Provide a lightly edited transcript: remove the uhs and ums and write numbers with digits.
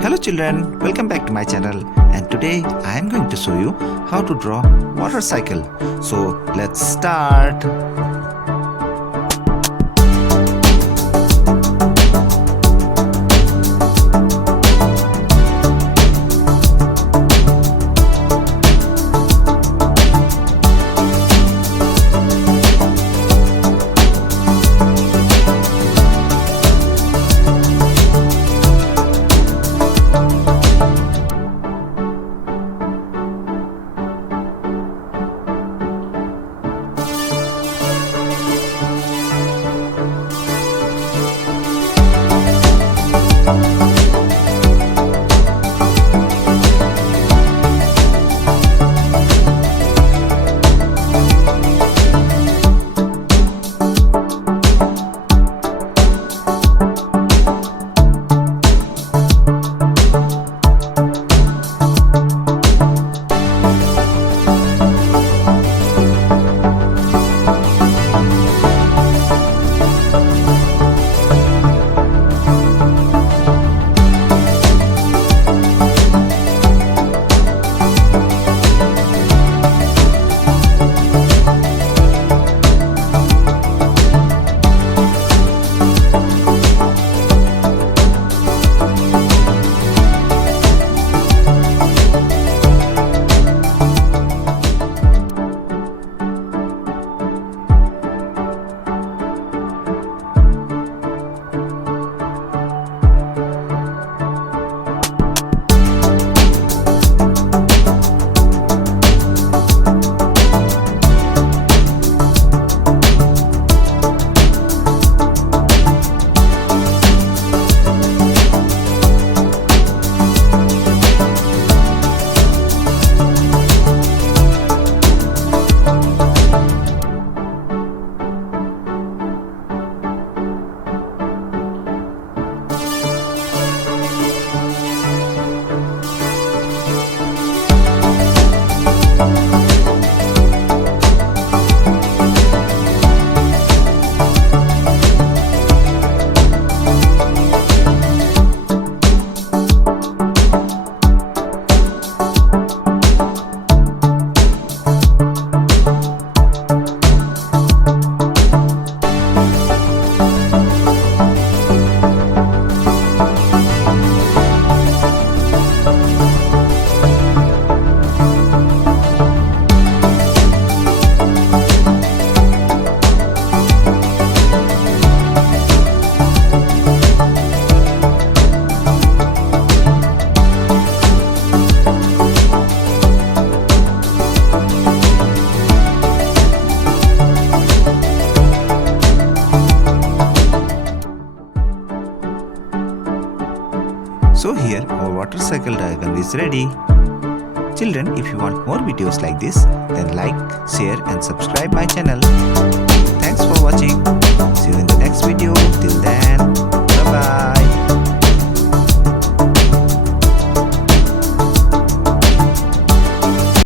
Hello children, welcome back to my channel, and today I am going to show you how to draw water cycle. So let's start. So here our water cycle diagram is ready. Children, if you want more videos like this, then like, share and subscribe my channel. Thanks for watching.